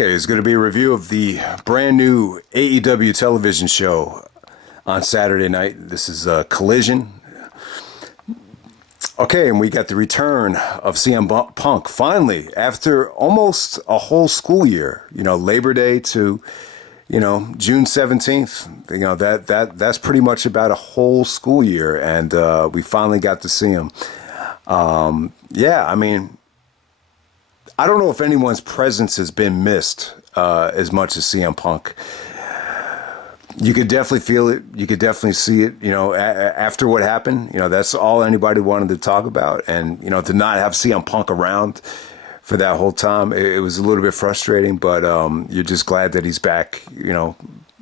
Okay, it's going to be a review of the brand new AEW television show on Saturday night. This is Collision. Okay, and we got the return of CM Punk finally after almost a whole school year. You know, Labor Day to June 17th. You know that's pretty much about a whole school year, and we finally got to see him. Yeah, I mean, I don't know if anyone's presence has been missed as much as CM Punk. You could definitely feel it. You could definitely see it. You know, after what happened, that's all anybody wanted to talk about. And, to not have CM Punk around for that whole time, it was a little bit frustrating. But you're just glad that he's back.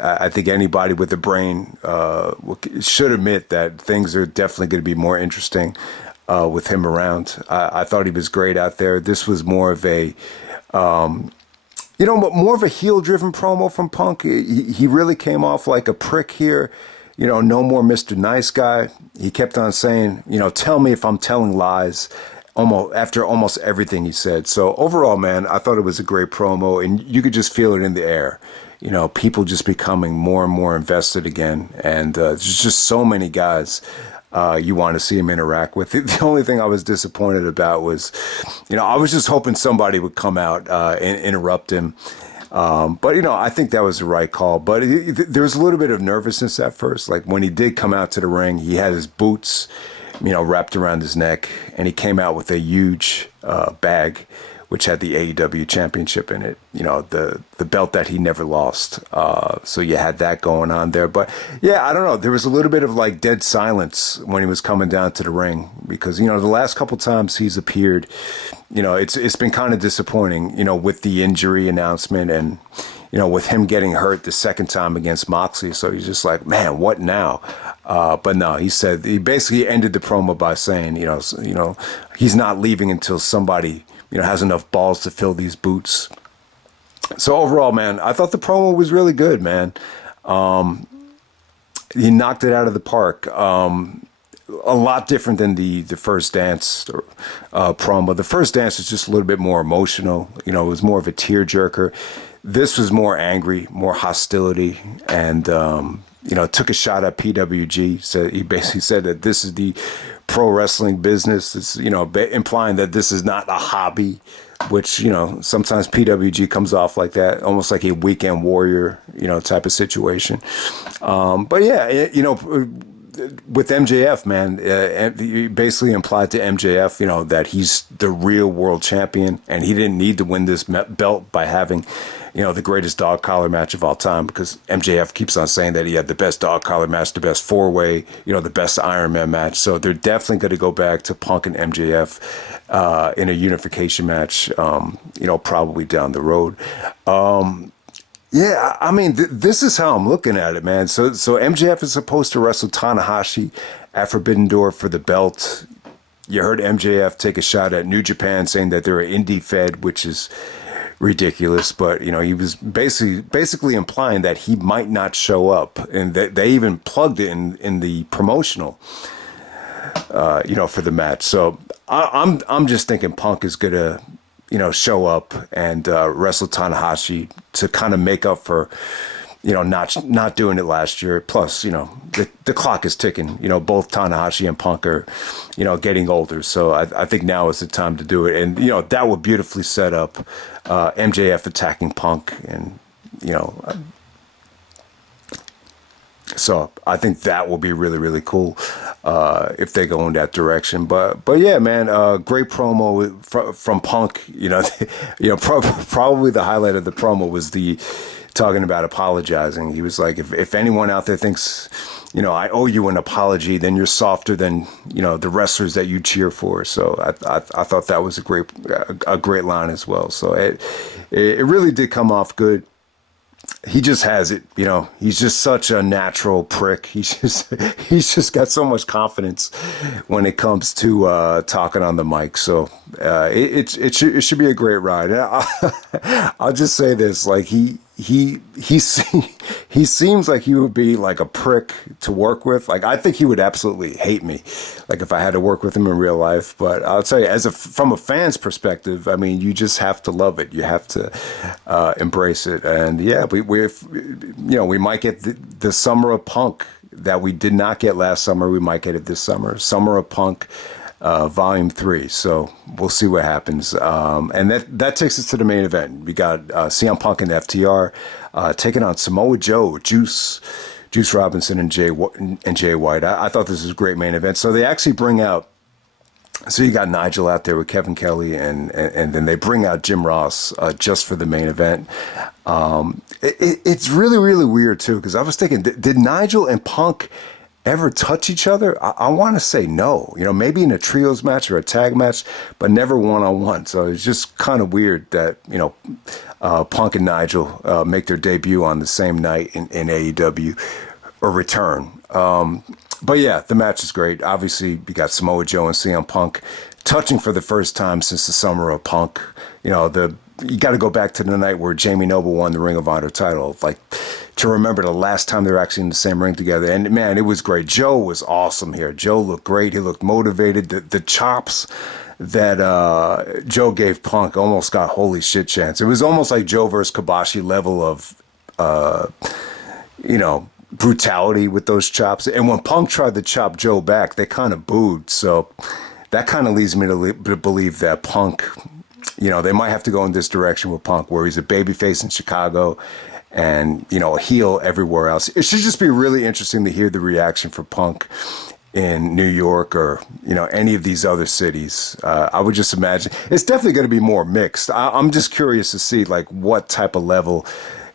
I think anybody with a brain should admit that things are definitely going to be more interesting with him around. I thought he was great out there. This was more of a, more of a heel-driven promo from Punk. He really came off like a prick here. No more Mr. Nice Guy. He kept on saying, tell me if I'm telling lies, after almost everything he said. So overall, man, I thought it was a great promo, and you could just feel it in the air. People just becoming more and more invested again, and there's just so many guys you want to see him interact with. The only thing I was disappointed about was, I was just hoping somebody would come out and interrupt him. But, I think that was the right call. But there was a little bit of nervousness at first. Like when he did come out to the ring, he had his boots, wrapped around his neck, and he came out with a huge bag, which had the AEW championship in it, the belt that he never lost. So you had that going on there. But yeah, I don't know. There was a little bit of like dead silence when he was coming down to the ring because, the last couple times he's appeared, it's been kind of disappointing, with the injury announcement and, with him getting hurt the second time against Moxley. So he's just like, man, what now? But no, he basically ended the promo by saying, he's not leaving until somebody, has enough balls to fill these boots. So overall, man, I thought the promo was really good, man. He knocked it out of the park. A lot different than the first dance promo. The first dance was just a little bit more emotional. It was more of a tearjerker. This was more angry, more hostility, and took a shot at PWG. So he basically said that this is the pro wrestling business. It's, implying that this is not a hobby, which, sometimes PWG comes off like that, almost like a weekend warrior, type of situation. But yeah, with MJF, man, he basically implied to MJF, that he's the real world champion and he didn't need to win this belt by having, the greatest dog collar match of all time, because MJF keeps on saying that he had the best dog collar match, the best four-way, the best Iron Man match. So they're definitely going to go back to Punk and MJF in a unification match, probably down the road. Yeah, I mean, this is how I'm looking at it, man. So MJF is supposed to wrestle Tanahashi at Forbidden Door for the belt. You heard MJF take a shot at New Japan saying that they're an indie fed, which is ridiculous. But, he was basically implying that he might not show up. And they even plugged it in the promotional, for the match. So I'm just thinking Punk is going to, show up and wrestle Tanahashi to kind of make up for, not doing it last year. Plus, the clock is ticking. Both Tanahashi and Punk are, getting older. So I think now is the time to do it. And, that would beautifully set up MJF attacking Punk and, so I think that will be really, really cool if they go in that direction. But yeah, man, great promo from Punk. Probably the highlight of the promo was the talking about apologizing. He was like, if anyone out there thinks, I owe you an apology, then you're softer than, the wrestlers that you cheer for. So I thought that was a great line as well. So it really did come off good. He just has it, he's just such a natural prick. He's just got so much confidence when it comes to talking on the mic. So it should be a great ride. I'll just say this, like he he seems like he would be like a prick to work with. Like, I think he would absolutely hate me, like if I had to work with him in real life. But I'll tell you, from a fan's perspective, I mean, you just have to love it. You have to embrace it. And yeah, we might get the Summer of Punk that we did not get last summer. We might get it this summer. Summer of Punk. Volume 3. So we'll see what happens. And that takes us to the main event. We got CM Punk and FTR taking on Samoa Joe, Juice Robinson, and Jay White. I thought this was a great main event. So they actually bring out. So you got Nigel out there with Kevin Kelly, and then they bring out Jim Ross just for the main event. It's really, really weird too, because I was thinking, did Nigel and Punk ever touch each other? I want to say no. Maybe in a trios match or a tag match, but never one-on-one. So it's just kind of weird that, Punk and Nigel make their debut on the same night in AEW or return. But yeah, the match is great. Obviously, we got Samoa Joe and CM Punk touching for the first time since the Summer of Punk. You got to go back to the night where Jamie Noble won the Ring of Honor title, like to remember the last time they were actually in the same ring together. And man, it was great. Joe was awesome here. Joe looked great. He looked motivated. The chops that Joe gave Punk almost got holy shit chance. It was almost like Joe versus Kobashi level of, brutality with those chops. And when Punk tried to chop Joe back, they kind of booed. So that kind of leads me to believe that Punk, they might have to go in this direction with Punk, where he's a babyface in Chicago and, a heel everywhere else. It should just be really interesting to hear the reaction for Punk in New York or, any of these other cities. I would just imagine it's definitely going to be more mixed. I'm just curious to see like what type of level.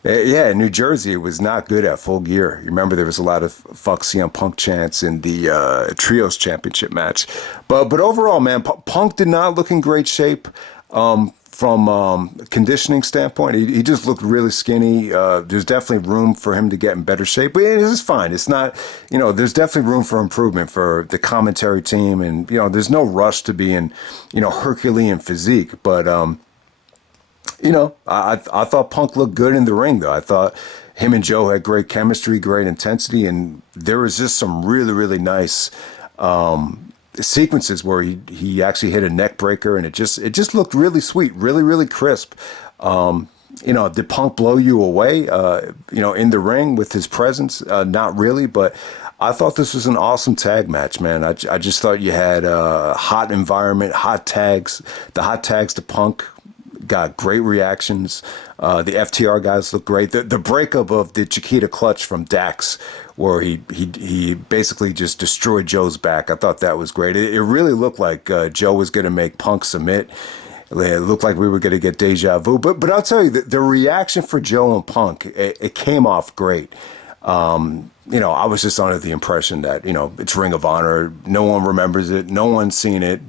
Yeah, in New Jersey, it was not good at Full Gear. You remember there was a lot of fuck CM Punk chants in the Trios Championship match. But overall, man, Punk did not look in great shape. From conditioning standpoint, he just looked really skinny. There's definitely room for him to get in better shape, but it is fine. It's not, there's definitely room for improvement for the commentary team, and there's no rush to be in, Herculean physique. But I thought Punk looked good in the ring, though. I thought him and Joe had great chemistry, great intensity, and there was just some really, really nice sequences where he actually hit a neck breaker, and it just looked really sweet, really, really crisp. Did Punk blow you away, in the ring with his presence? Not really, but I thought this was an awesome tag match, man. I just thought you had a hot environment, hot tags. The hot tags to Punk got great reactions. The FTR guys look great. The breakup of the Chiquita clutch from Dax, where he basically just destroyed Joe's back. I thought that was great. It really looked like Joe was going to make Punk submit. It looked like we were going to get deja vu. But I'll tell you, the reaction for Joe and Punk, it came off great. I was just under the impression that, it's Ring of Honor. No one remembers it. No one's seen it,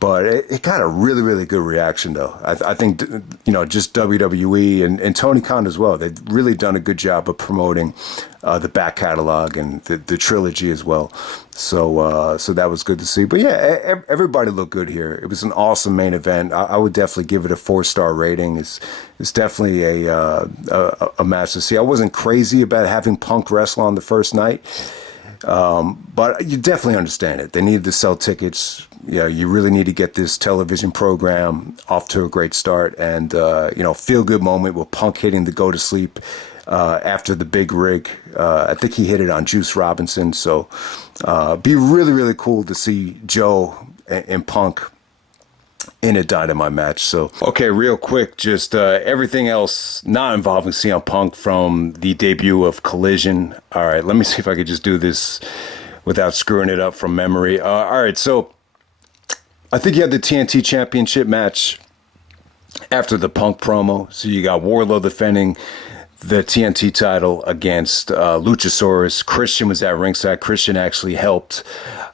But it got a really, really good reaction, though. I think, just WWE and Tony Khan as well. They've really done a good job of promoting the back catalog and the trilogy as well. So that was good to see. But yeah, everybody looked good here. It was an awesome main event. I would definitely give it a 4-star rating. It's definitely a match to see. I wasn't crazy about having Punk wrestle on the first night. But you definitely understand it. They needed to sell tickets. You really need to get this television program off to a great start, and feel good moment with Punk hitting the go to sleep after the big rig. I think he hit it on Juice Robinson. So be really, really cool to see Joe and Punk in a Dynamite match. So, okay, real quick, just everything else not involving CM Punk from the debut of Collision. All right, let me see if I could just do this without screwing it up from memory. All right, so I think you had the TNT Championship match after the Punk promo. So you got Wardlow defending the TNT title against Luchasaurus. Christian was at ringside. Christian actually helped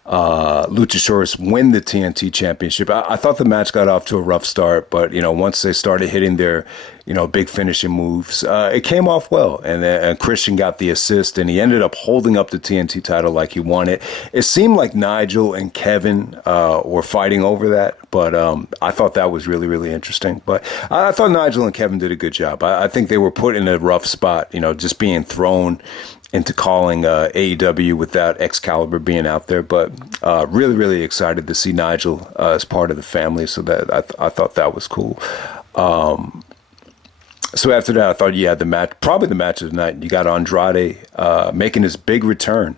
Luchasaurus win the TNT Championship. I thought the match got off to a rough start, but once they started hitting their big finishing moves, it came off well. And Christian got the assist, and he ended up holding up the TNT title like he wanted. It seemed like Nigel and Kevin were fighting over that, but I thought that was really, really interesting. But I thought Nigel and Kevin did a good job. I think they were put in a rough spot, just being thrown into calling AEW without Excalibur being out there. But really, really excited to see Nigel as part of the family. So that I thought that was cool. So after that, I thought you had the match, probably the match of the night. You got Andrade making his big return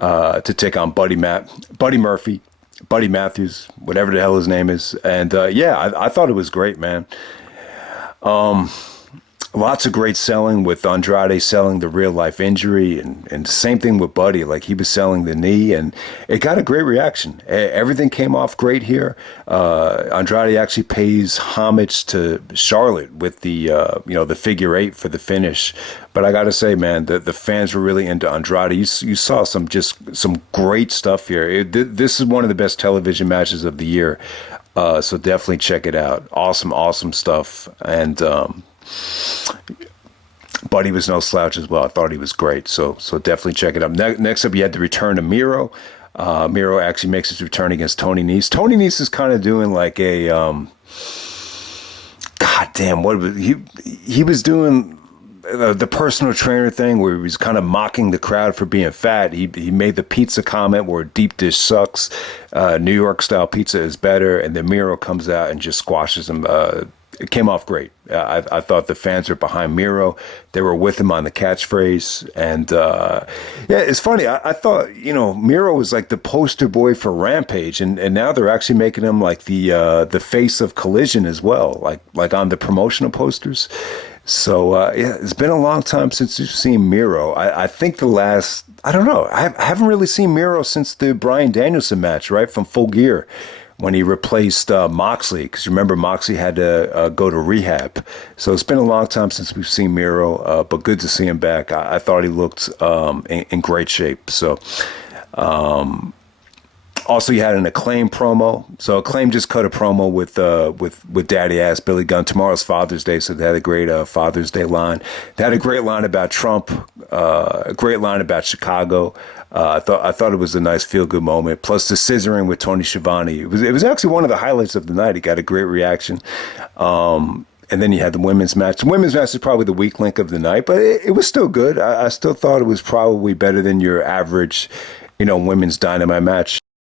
to take on Buddy Murphy, Buddy Matthews, whatever the hell his name is. And I thought it was great, man. Lots of great selling with Andrade selling the real life injury, and same thing with Buddy. Like, he was selling the knee, and it got a great reaction. Everything came off great here. Andrade actually pays homage to Charlotte with the the figure eight for the finish. But I got to say, man, the fans were really into Andrade. You saw some great stuff here. This is one of the best television matches of the year. So definitely check it out. Awesome stuff. And Buddy was no slouch as well. I thought he was great. So definitely check it out. Next up, you had the return of MIRO. MIRO actually makes his return against Toni Nese. Toni Nese is kind of doing like a he was doing the personal trainer thing where he was kind of mocking the crowd for being fat. He made the pizza comment where deep dish sucks. New York style pizza is better. And then MIRO comes out and just squashes him. It came off great. I thought the fans were behind MIRO. They were with him on the catchphrase. And it's funny. I thought, MIRO was like the poster boy for Rampage. And now they're actually making him like the face of Collision as well, like on the promotional posters. So, it's been a long time since you've seen MIRO. I think I don't know. I haven't really seen MIRO since the Bryan Danielson match, right? From Full Gear, when he replaced Moxley. Because remember, Moxley had to go to rehab. So it's been a long time since we've seen MIRO, but good to see him back. I thought he looked in great shape. So, also, you had an Acclaimed promo. So Acclaimed just cut a promo with Daddy Ass Billy Gunn. Tomorrow's Father's Day, so they had a great Father's Day line. They had a great line about Trump, a great line about Chicago. I thought it was a nice feel good moment. Plus the scissoring with Tony Schiavone. It was actually one of the highlights of the night. He got a great reaction. And then you had the women's match. The women's match is probably the weak link of the night, but it was still good. I still thought it was probably better than your average women's Dynamite match.